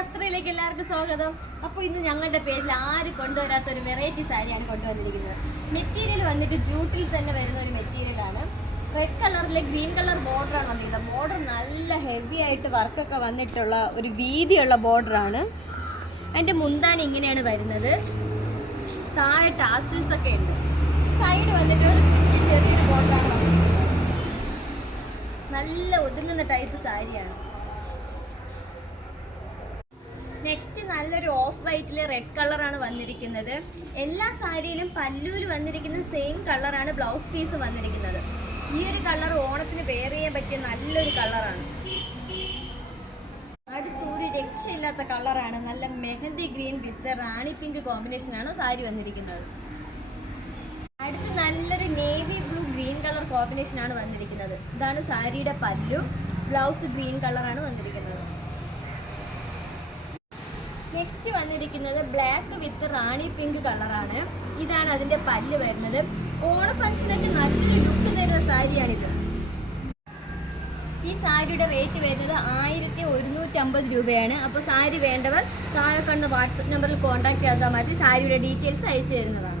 വസ്ത്രയിലേക്ക് എല്ലാവർക്കും സ്വാഗതം. അപ്പോൾ ഇന്ന് ഞങ്ങളുടെ പേജിൽ ആരും കൊണ്ടുവരാത്ത ഒരു വെറൈറ്റി സാരിയാണ് കൊണ്ടുവന്നിരിക്കുന്നത്. മെറ്റീരിയൽ വന്നിട്ട് ജൂട്ടിൽ തന്നെ വരുന്ന ഒരു മെറ്റീരിയലാണ്. റെഡ് കളറിലെ ഗ്രീൻ കളർ ബോർഡറാണ് വന്നിരിക്കുന്നത്. ബോർഡർ നല്ല ഹെവി ആയിട്ട് വർക്കൊക്കെ വന്നിട്ടുള്ള ഒരു വീതിയുള്ള ബോർഡറാണ്. അതിൻ്റെ മുന്താണി ഇങ്ങനെയാണ് വരുന്നത്. താഴെ ടാസിൽസ് ഒക്കെ ഉണ്ട്. സൈഡ് വന്നിട്ട് ഒരു കുഞ്ഞു ചെറിയൊരു ബോർഡറാണ് വന്നിരിക്കുന്നത്. നല്ല ഒതുങ്ങുന്ന ടൈപ്പ് സാരിയാണ്. നെക്സ്റ്റ് നല്ലൊരു ഓഫ് വൈറ്റിലെ റെഡ് കളറാണ് വന്നിരിക്കുന്നത്. എല്ലാ സാരിയിലും പല്ലൂര് വന്നിരിക്കുന്നത് സെയിം കളറാണ്. ബ്ലൗസ് പീസ് വന്നിരിക്കുന്നത്. ഈ ഒരു കളർ ഓണത്തിന് വെയർ ചെയ്യാൻ പറ്റിയ നല്ലൊരു കളറാണ്. അടുത്തൊരു രക്ഷയില്ലാത്ത കളറാണ്. നല്ല മെഹന്തി ഗ്രീൻ വിത്ത് റാണി പിങ്ക് കോമ്പിനേഷനാണ് സാരി വന്നിരിക്കുന്നത്. അടുത്ത് നല്ലൊരു നേവി ബ്ലൂ ഗ്രീൻ കളർ കോമ്പിനേഷനാണ് വന്നിരിക്കുന്നത്. ഇതാണ് സാരിയുടെ പല്ലു. ബ്ലൗസ് ഗ്രീൻ കളറാണ് വന്നിരിക്കുന്നത്. നെക്സ്റ്റ് വന്നിരിക്കുന്നത് ബ്ലാക്ക് വിത്ത് റാണി പിങ്ക് കളറാണ്. ഇതാണ് അതിന്റെ പല്ല് വരുന്നത്. ഓണ ഫംഗ്ഷനൊക്കെ നല്ലൊരു ലുക്ക് തരുന്ന സാരിയാണിത്. ഈ സാരിയുടെ റേറ്റ് വരുന്നത് 1150 രൂപയാണ്. അപ്പോൾ സാരി വേണ്ടവർ താഴെ കാണുന്ന വാട്സപ്പ് നമ്പറിൽ കോൺടാക്ട് ചെയ്താൽ മതി. സാരിയുടെ ഡീറ്റെയിൽസ് അയച്ചു തരുന്നതാണ്.